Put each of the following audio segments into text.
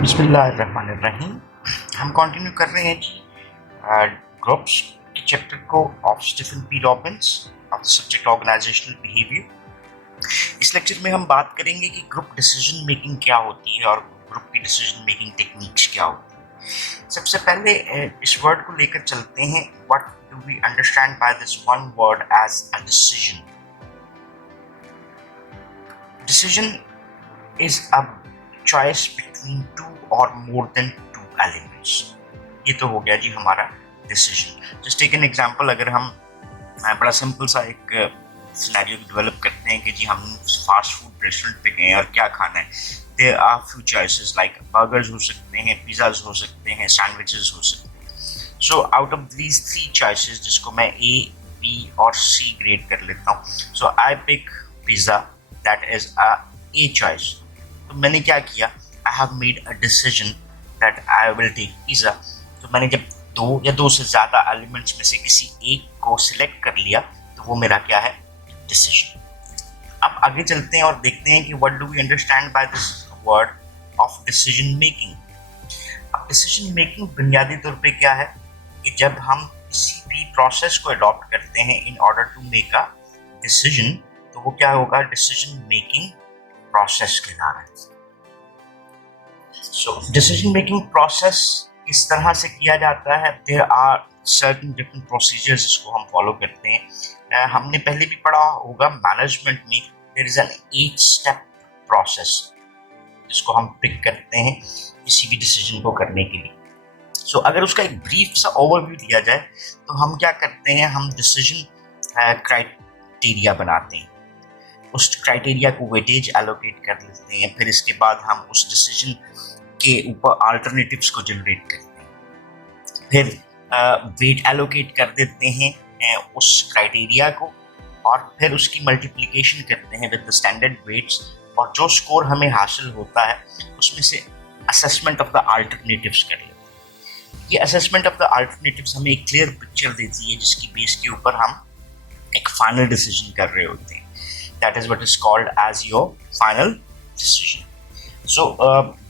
बिस्मिल्लाहिर्रहमानिर्रहीम। हम कंटिन्यू कर रहे हैं जी ग्रुप्स के चैप्टर को of Stephen P Robbins of the subject organisational behaviour. इस लेक्चर में हम बात करेंगे कि ग्रुप डिसीजन मेकिंग क्या होती है और ग्रुप की डिसीजन मेकिंग टेक्निक्स क्या होती है। सबसे पहले इस वर्ड को लेकर चलते हैं। What do we understand by this one word as a decision? Decision is a choice between two or more than two elements। ये तो हो गया जी हमारा decision. Just take an example, अगर हम बड़ा सिंपल सा एक सिनेरियो डेवलप करते हैं कि जी हम फास्ट फूड रेस्टोरेंट पे गए और क्या खाना है। There are few choices like burgers हो सकते हैं, पिज़्ज़ाज हो सकते हैं, सैंडविचेस हो सकते हैं। So out of these three choices, जिसको मैं ए, बी और सी ग्रेड कर लेता हूँ, so I pick pizza, that is a a choice. तो मैंने क्या किया, I have made a decision that I will take pizza. तो मैंने जब दो या दो से ज़्यादा एलिमेंट्स में से किसी एक को सिलेक्ट कर लिया तो वो मेरा क्या है, डिसीजन। अब आगे चलते हैं और देखते हैं कि what do we understand by this word of decision making. अब डिसीजन मेकिंग बुनियादी तौर पे क्या है कि जब हम किसी भी प्रोसेस को अडॉप्ट करते हैं in order to make a decision, तो वो क्या होगा, डिसीजन मेकिंग प्रोसेस कहलाता है। सो डिसीजन मेकिंग प्रोसेस इस तरह से किया जाता है। There are certain different procedures जिसको हम फॉलो करते हैं। हमने पहले भी पढ़ा होगा मैनेजमेंट में, there is an 8 step process जिसको हम पिक करते हैं किसी भी डिसीजन को करने के लिए। सो अगर उसका एक ब्रीफ सा ओवरव्यू दिया जाए तो हम क्या करते हैं, हम डिसीजन क्राइटेरिया बनाते हैं, उस क्राइटेरिया को वेटेज एलोकेट कर लेते हैं, फिर इसके बाद हम उस डिसीजन के ऊपर अल्टरनेटिव्स को जनरेट करते हैं, फिर वेट एलोकेट कर देते हैं उस क्राइटेरिया को, और फिर उसकी मल्टीप्लिकेशन करते हैं विद द स्टैंडर्ड वेट्स, और जो स्कोर हमें हासिल होता है उसमें से असेसमेंट ऑफ द अल्टरनेटिव्स कर लेते हैं। ये असेसमेंट ऑफ द अल्टरनेटिव्स हमें एक क्लियर पिक्चर देती है जिसकी बेस के ऊपर हम एक फाइनल डिसीजन कर रहे होते हैं। That is what is called as your final decision. So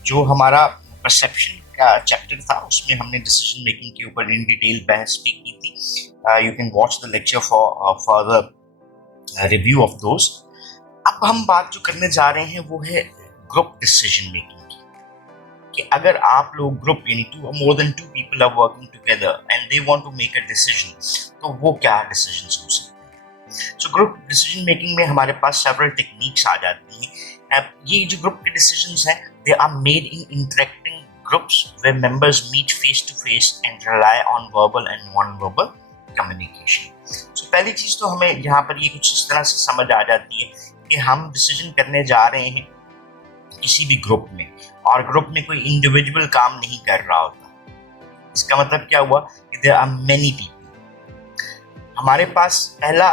जो हमारा परसेप्शन का चैप्टर था उसमें हमने डिसीजन मेकिंग के ऊपर इन डिटेल बहस भी की थी। You can watch the lecture for further review of those. अब हम बात जो करने जा रहे हैं वो है ग्रुप डिसीजन मेकिंग की, कि अगर आप लोग ग्रुप यानी two more than two people are working together and they want to make a decision, तो वो क्या डिसीजंस हो सकते हैं। सो ग्रुप डिसीजन मेकिंग में हमारे पास सेवरल टेक्निक्स आ जाती हैं। ये जो ग्रुप के डिसीजंस हैं, they are made in interacting groups where members meet face to face and rely on verbal and non verbal communication. So पहली चीज तो हमें यहाँ पर ये कुछ इस तरह से समझ आ जाती है कि हम डिसीजन करने जा रहे हैं किसी भी ग्रुप में, और ग्रुप में कोई इंडिविजुअल काम नहीं कर रहा होता। इसका मतलब क्या हुआ कि देयर आर मेनी पीपल। हमारे पास पहला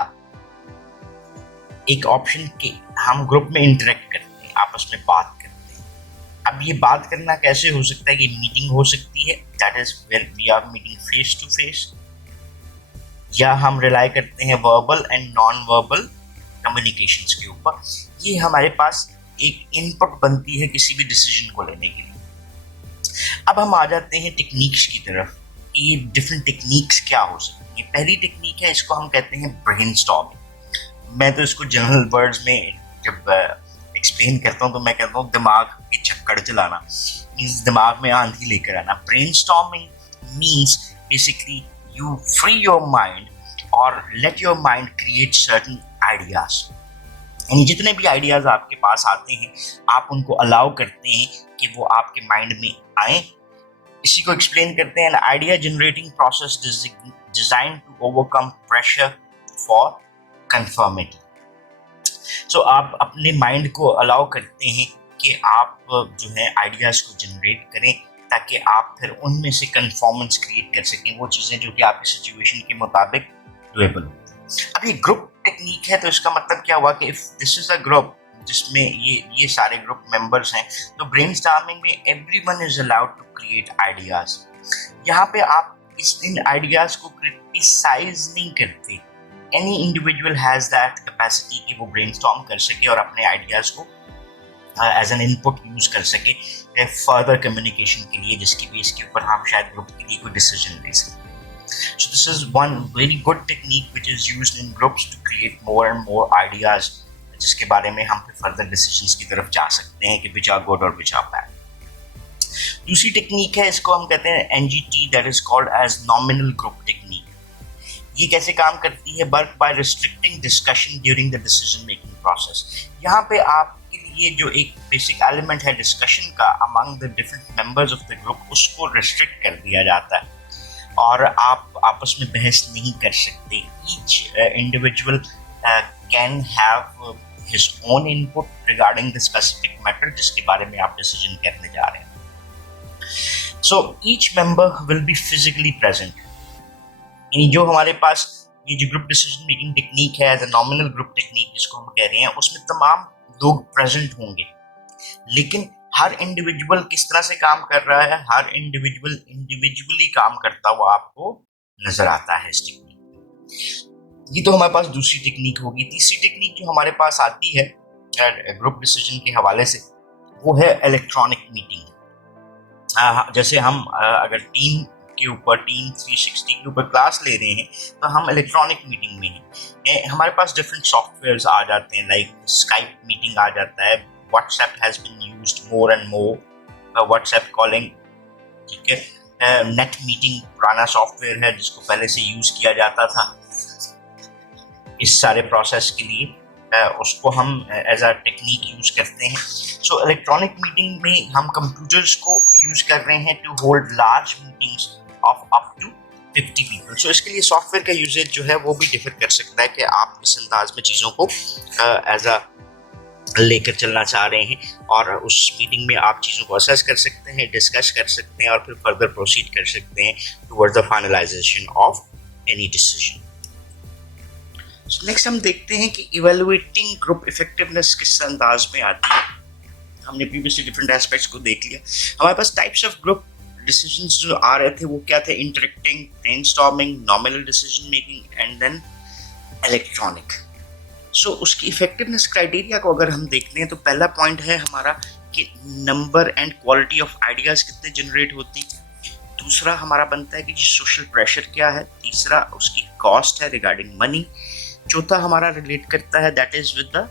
एक ऑप्शन के हम ग्रुप में इंटरेक्ट करते हैं, आपस में बात करते हैं। अब ये बात करना कैसे हो सकता है, कि मीटिंग हो सकती है, that is when we are meeting face to face, या हम रिलाई करते हैं verbal and non verbal communications के ऊपर। ये हमारे पास एक इनपुट बनती है किसी भी डिसीजन को लेने के लिए। अब हम आ जाते हैं टेक्निक्स की तरफ। ये डिफरेंट टेक्निक्स क्या हो सकती है। पहली टेक्निक है, इसको हम कहते हैं ब्रेनस्टॉर्मिंग। मैं तो इसको जनरल वर्ड्स में जब एक्सप्लेन करता हूँ तो मैं कहता हूँ दिमाग की चक्कर चलाना, मीन्स दिमाग में आंधी लेकर आना। Brainstorming means basically you free your mind और let your mind create certain ideas. यानी जितने भी आइडियाज आपके पास आते हैं आप उनको अलाउ करते हैं कि वो आपके माइंड में आए। इसी को एक्सप्लेन करते हैं idea generating process design to overcome pressure for conformity. So आप अपने माइंड को अलाउ करते हैं कि आप जो है आइडियाज को जनरेट करें ताकि आप फिर उनमें से कंफर्मेंस क्रिएट कर सकें, वो चीज़ें जो कि आपकी सिचुएशन के मुताबिक डुएबल होती हैं। अब ये ग्रुप टेक्निक है, तो इसका मतलब क्या हुआ कि if this is a group जिसमें ये सारे ग्रुप मेंबर्स हैं, तो ब्रेनस्टॉर्मिंग में everyone is allowed to create ideas. यहाँ पे आप इन आइडियाज को क्रिटिसाइज नहीं करते। Any individual has that capacity कि वो ब्रेनस्टॉर्म कर सके और अपने आइडियाज को एज एन इनपुट यूज कर सके फर्दर कम्युनिकेशन के लिए, जिसकी बेस के ऊपर हम शायद ग्रुप के लिए कोई डिसीजन ले सकें. So this is one very good technique which is used in groups to create more and more ideas, जिसके बारे में हम फिर फर्दर डिसीजंस की तरफ जा सकते हैं कि which are good और which are bad. दूसरी टेक्निक है, इसको हम कहते हैं NGT, that is called as nominal group technique. ये कैसे काम करती है? Work by restricting discussion during the decision making process. यहाँ पे आपके लिए जो एक बेसिक एलिमेंट है डिस्कशन का among the different members of the group, उसको रिस्ट्रिक्ट कर दिया जाता है और आप आपस में बहस नहीं कर सकते. Each individual can have his own input regarding the specific matter जिसके बारे में आप डिसीजन करने जा रहे हैं. So each member will be physically present. यानी जो हमारे पास ये जो ग्रुप डिसीजन मेकिंग टेक्निक है, as a nominal group technique जिसको हम कह रहे हैं, उसमें तमाम लोग प्रेजेंट होंगे, लेकिन हर इंडिविजुअल किस तरह से काम कर रहा है, हर इंडिविजुअल इंडिविजुअली काम करता हुआ आपको नजर आता है इस टेक्निक में. ये तो हमारे पास दूसरी टेक्निक होगी. तीसरी टेक्निक जो हमारे पास आती है ग्रुप डिसीजन के हवाले से, वो है इलेक्ट्रॉनिक मीटिंग. जैसे हम अगर टीम के ऊपर, टीम 360 के ऊपर क्लास ले रहे हैं, तो हम इलेक्ट्रॉनिक मीटिंग में हैं. हमारे पास डिफरेंट सॉफ्टवेयर्स आ जाते हैं, लाइक स्काइप मीटिंग आ जाता है, WhatsApp has been used more and more, WhatsApp calling, ठीक है. नेट मीटिंग पुराना सॉफ्टवेयर है जिसको पहले से यूज किया जाता था इस सारे प्रोसेस के लिए, उसको हम एज अ टेक्निक यूज करते हैं. सो इलेक्ट्रॉनिक मीटिंग में हम कंप्यूटर्स को यूज कर रहे हैं to hold large meetings of up to 50 people. So इसके लिए सॉफ्टवेयर का यूजेज जो है वो भी डिफर कर सकता है कि आप किस अंदाज में चीज़ों को एज अ लेकर चलना चाह रहे हैं, और उस मीटिंग में आप चीज़ों को असेस कर सकते हैं, डिस्कस कर सकते हैं और फिर फर्दर प्रोसीड कर सकते हैं towards the finalisation of any decision. Next हम देखते हैं कि इवेलुएटिंग ग्रुप इफेक्टिवनेस किस अंदाज में आती है. हमने प्रीवियसली डिफरेंट एस्पेक्ट्स को देख लिया. हमारे पास टाइप्स ऑफ ग्रुप डिसीजंस जो आ रहे थे वो क्या थे? Interacting, brainstorming, nominal decision making and then electronic. So उसकी इफेक्टिवनेस क्राइटेरिया को अगर हम देखते हैं तो पहला पॉइंट है हमारा कि number and quality of ideas कितने जनरेट होते हैं. दूसरा हमारा बनता है कि सोशल प्रेशर क्या है. तीसरा उसकी कॉस्ट है रिगार्डिंग मनी. चौथा हमारा रिलेट करता है that is with the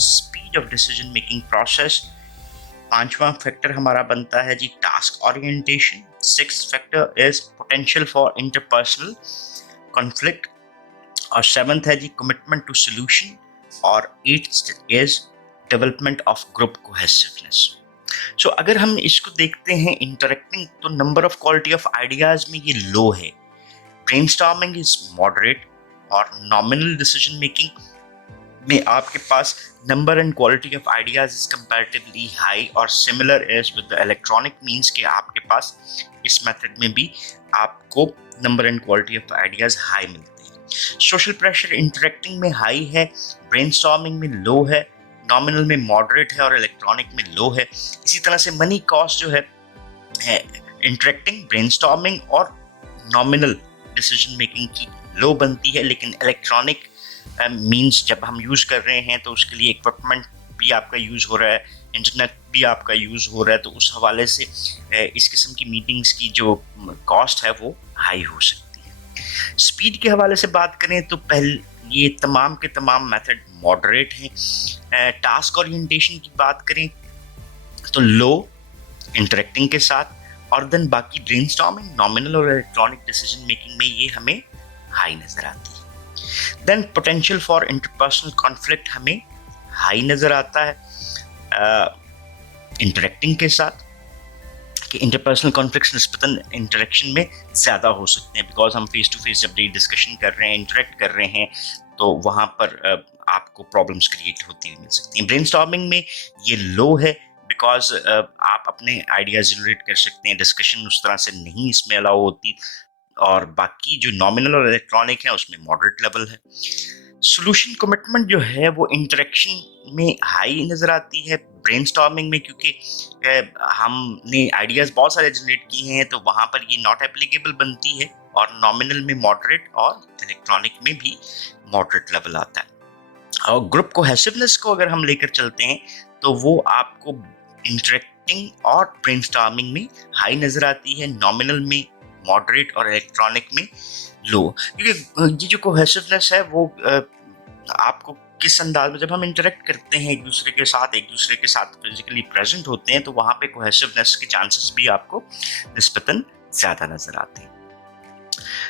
speed of decision making process. पांचवा फैक्टर हमारा बनता है जी task orientation. Sixth factor is potential for interpersonal conflict. और सेवंथ है जी कमिटमेंट टू सोल्यूशन. और eighth is development of group cohesiveness. So अगर हम इसको देखते हैं इंटरेक्टिंग, तो number of quality of ideas में ये लो है. Brainstorming is moderate. और नॉमिनल डिसीजन मेकिंग में आपके पास number and quality of ideas is comparatively high. और similar is with the electronic means के आपके पास इस मेथड में भी आपको number and quality of ideas high मिलते हैं. सोशल प्रेशर इंटरेक्टिंग में हाई है, ब्रेनस्टॉर्मिंग में लो है, नॉमिनल में मॉडरेट है और इलेक्ट्रॉनिक में लो है. इसी तरह से मनी कॉस्ट जो है इंटरेक्टिंग, ब्रेनस्टॉर्मिंग और नॉमिनल डिसीजन मेकिंग की लो बनती है. लेकिन इलेक्ट्रॉनिक मींस जब हम यूज कर रहे हैं तो उसके लिए इक्विपमेंट भी आपका यूज हो रहा है, इंटरनेट भी आपका यूज हो रहा है, तो उस हवाले से इस किस्म की मीटिंग्स की जो कॉस्ट है वो हाई हो सकती है. स्पीड के हवाले से बात करें तो पहले ये तमाम के तमाम मेथड मॉडरेट हैं. टास्क ओरिएंटेशन की बात करें तो लो इंटरेक्टिंग के साथ, और देन बाकी ब्रेनस्टॉर्मिंग, नॉमिनल और इलेक्ट्रॉनिक डिसीजन मेकिंग में ये हमें हाई नजर आती है. Then potential for interpersonal conflict हमें हाई नजर आता है इंटरेक्टिंग के साथ, कि इंटरपर्सनल कॉन्फ्लिक्ट्स निस्बतन इंटरेक्शन में ज़्यादा हो सकते हैं, बिकॉज हम फेस टू फेस जब डिस्कशन कर रहे हैं, इंटरेक्ट कर रहे हैं, तो वहाँ पर आपको प्रॉब्लम्स क्रिएट होती हुई मिल सकती हैं. ब्रेनस्टॉर्मिंग में ये लो है बिकॉज आप अपने आइडियाज जनरेट कर सकते हैं, डिस्कशन उस तरह से नहीं इसमें अलाउ होती. और बाकी जो नॉमिनल और इलेक्ट्रॉनिक है उसमें मॉडरेट लेवल है. सॉल्यूशन कमिटमेंट जो है वो इंटरेक्शन में हाई नज़र आती है. ब्रेनस्टॉर्मिंग में क्योंकि हमने आइडियाज़ बहुत सारे जनरेट किए हैं तो वहाँ पर ये नॉट एप्लीकेबल बनती है. और नॉमिनल में मॉडरेट और इलेक्ट्रॉनिक में भी मॉडरेट लेवल आता है. और ग्रुप कोहेसिवनेस को अगर हम लेकर चलते हैं तो वो आपको इंटरेक्टिंग और ब्रेनस्टॉर्मिंग में हाई नजर आती है, नॉमिनल में मॉडरेट और इलेक्ट्रॉनिक में लो। क्योंकि ये जो कोहेसिवनेस है वो आपको किस अंदाज में, जब हम इंटरेक्ट करते हैं एक दूसरे के साथ फिजिकली प्रेजेंट होते हैं, तो वहां पे कोहेसिवनेस के चांसेस भी आपको निस्बतन ज्यादा नजर आते हैं।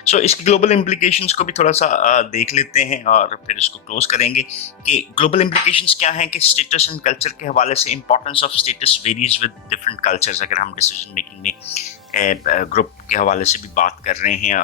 सो इसकी ग्लोबल इम्प्लीकेशंस को भी थोड़ा सा देख लेते हैं और फिर इसको क्लोज करेंगे कि ग्लोबल इम्प्लीकेशंस क्या हैं। कि स्टेटस एंड कल्चर के हवाले से importance of status varies with different cultures, अगर हम डिसीजन मेकिंग में ग्रुप के हवाले से भी बात कर रहे हैं।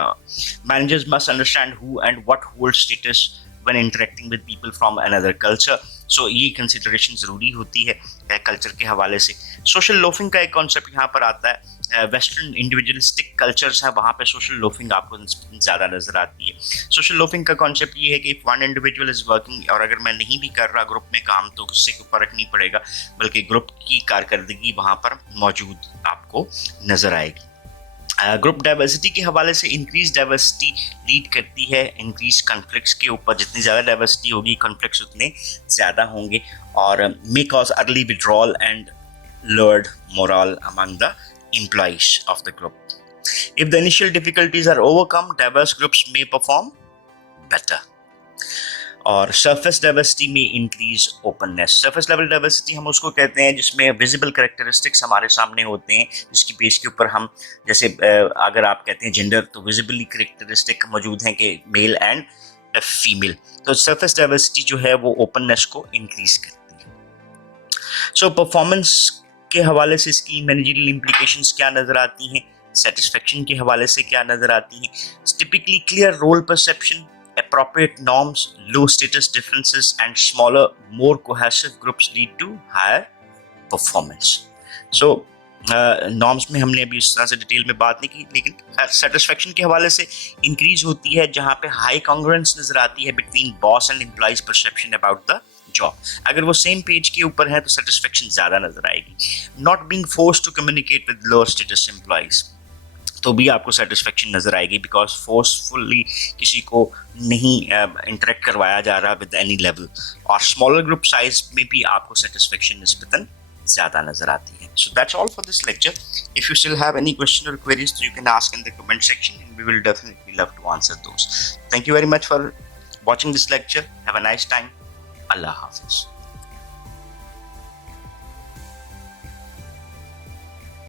Managers must understand who and what hold status when interacting with people from another culture. So ये कंसिडरेशन ज़रूरी होती है कल्चर के हवाले से। सोशल लोफिंग का एक कॉन्सेप्ट यहाँ पर आता है। वेस्टर्न इंडिविजुअलिस्टिक कल्चर्स है, वहाँ पे सोशल लोफिंग आपको ज़्यादा नजर आती है। सोशल लोफिंग का कॉन्सेप्ट ये है कि वन इंडिविजुअल इज वर्किंग, और अगर मैं नहीं भी कर रहा ग्रुप में काम तो उससे कोई फर्क नहीं पड़ेगा, बल्कि ग्रुप की कारकर्दगी वहाँ पर मौजूद आपको नजर आएगी। ग्रुप डाइवर्सिटी के हवाले से इंक्रीज डाइवर्सिटी लीड करती है इंक्रीज कॉन्फ्लिक्ट्स के ऊपर। जितनी ज़्यादा डाइवर्सिटी होगी कॉन्फ्लिक्ट्स उतने ज़्यादा होंगे, और may cause early withdrawal and lowered morale among the employees of the group. If the initial difficulties are overcome, diverse groups may perform better. और सरफेस डाइवर्सिटी में increase openness. Surface level diversity हम उसको कहते हैं जिसमें visible characteristics हमारे सामने होते हैं, जिसकी बेस के ऊपर हम, जैसे अगर आप कहते हैं जेंडर, तो विजिबली कैरेक्टरिस्टिक मौजूद हैं कि मेल एंड फीमेल। तो सरफेस डाइवर्सिटी जो है वो ओपननेस को इंक्रीज करती है। सो परफॉर्मेंस के हवाले से इसकी मैनेजरियल इम्प्लीकेशंस क्या नजर आती हैं, सेटिस्फेक्शन के हवाले से क्या नजर आती हैं। Typically clear role perception, appropriate norms, low status differences and smaller, more cohesive groups lead to higher performance. So norms में हमने अभी इस तरह से डिटेल में बात नहीं की, लेकिन सेटिस्फेक्शन के हवाले से इंक्रीज होती है जहां पे हाई कॉन्ग्रुएंस नजर आती है between boss and employees perception about the job. अगर वो सेम पेज के ऊपर है तो सेटिस्फेक्शन ज्यादा नजर आएगी। Not being forced to communicate with lower status employees, तो भी आपको सेटिस्फेक्शन नजर आएगी, बिकॉज फोर्सफुली किसी को नहीं इंटरेक्ट करवाया जा रहा विद एनी लेवल। और स्मॉलर ग्रुप साइज में भी आपको सेटिस्फेक्शन निस्बतन ज़्यादा नजर आती है। So that's all for this lecture. If you still have any question और क्वेरीज, तो you can ask in the comment section and we will definitely love to answer those. Thank you very much for watching this lecture. Have a nice time. अल्लाह हाफिज।